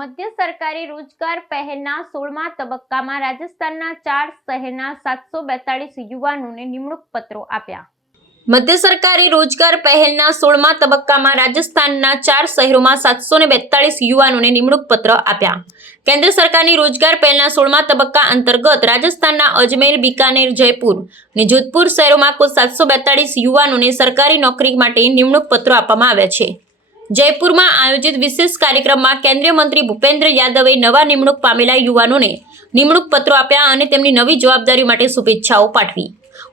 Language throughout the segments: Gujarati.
મધ્ય સરકારી રોજગાર પહેલના 16મા તબક્કામાં રાજસ્થાનના 4 શહેરના 742 યુવાનોને નિમણૂક પત્રો આપ્યા। મધ્ય સરકારી રોજગાર પહેલના 16મા તબક્કામાં રાજસ્થાનના 4 શહેરોમાં 742 યુવાનોને નિમણૂક પત્ર આપ્યા। કેન્દ્ર સરકારની રોજગાર પહેલના 16મા તબક્કા અંતર્ગત રાજસ્થાનના અજમેર, બીકાનેર, જયપુર અને જોધપુર શહેરોમાં કુલ 742 યુવાનોને સરકારી નોકરી માટે નિમણૂક પત્રો આપવામાં આવ્યા છે। જયપુરમાં આયોજિત વિશેષ કાર્યક્રમમાં કેન્દ્રીય મંત્રી ભૂપેન્દ્ર યાદવે નવા નિમણૂક પામેલા યુવાનોને નિમણૂક પત્રો આપ્યા અને તેમની નવી જવાબદારી માટે શુભેચ્છાઓ પાઠવી।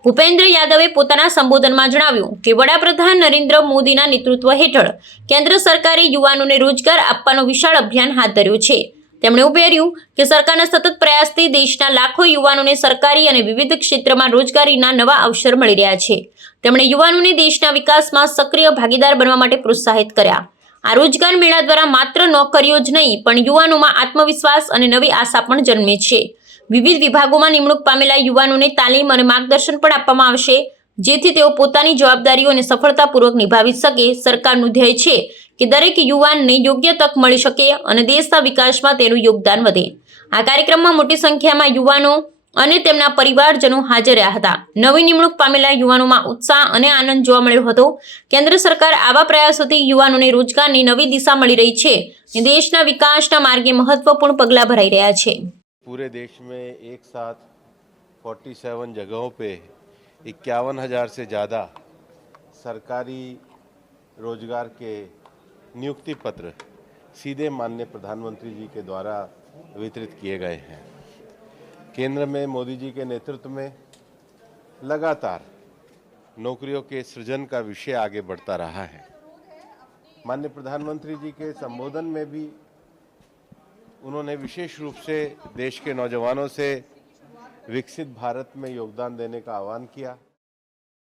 ભૂપેન્દ્ર યાદવે પોતાના સંબોધનમાં જણાવ્યું કે વડાપ્રધાન નરેન્દ્ર મોદીના નેતૃત્વ હેઠળ કેન્દ્ર સરકારે યુવાનોને રોજગાર આપવાનો વિશાળ અભિયાન હાથ ધર્યો છે। તેમણે ઉમેર્યું કે સરકારના સતત પ્રયાસથી દેશના લાખો યુવાનોને સરકારી અને વિવિધ ક્ષેત્રમાં રોજગારીના નવા અવસર મળી રહ્યા છે। તેમણે યુવાનોને દેશના વિકાસમાં સક્રિય ભાગીદાર બનવા માટે પ્રોત્સાહિત કર્યા। આ રોજગાર મેળા દ્વારા માત્ર નોકરીઓ જ નહીં પણ યુવાનોમાં આત્મવિશ્વાસ અને નવી આશા પણ જન્મે છે। વિવિધ વિભાગોમાં નિમણૂક પામેલા યુવાનોને તાલીમ અને માર્ગદર્શન પણ આપવામાં આવશે, જેથી તેઓ પોતાની જવાબદારીઓને સફળતાપૂર્વક નિભાવી શકે। સરકારનું ધ્યેય છે કે દરેક યુવાનને યોગ્ય તક મળી શકે અને દેશના વિકાસમાં તેનું યોગદાન વધે। આ કાર્યક્રમમાં મોટી સંખ્યામાં યુવાનો અને તેમના પરિવારજનો હાજર રહ્યા હતા। નવી નિમણૂક પામેલા યુવાનોમાં ઉત્સાહ અને આનંદ જોવા મળ્યો હતો। કેન્દ્ર સરકાર આવા પ્રયાસોથી યુવાનોને રોજગારની નવી દિશા મળી રહી છે અને દેશના વિકાસના માર્ગે મહત્વપૂર્ણ પગલાં ભરાઈ રહ્યા છે। पूरे देश में एक साथ 47 जगहों पे 51,000 से ज़्यादा सरकारी रोजगार के नियुक्ति पत्र सीधे माननीय प्रधानमंत्री जी के द्वारा वितरित किए गए हैं। केंद्र में मोदी जी के नेतृत्व में लगातार नौकरियों के सृजन का विषय आगे बढ़ता रहा है। माननीय प्रधानमंत्री जी के संबोधन में भी उन्होंने विशेष रूप से देश के नौजवानों से विकसित भारत में योगदान देने का आह्वान किया।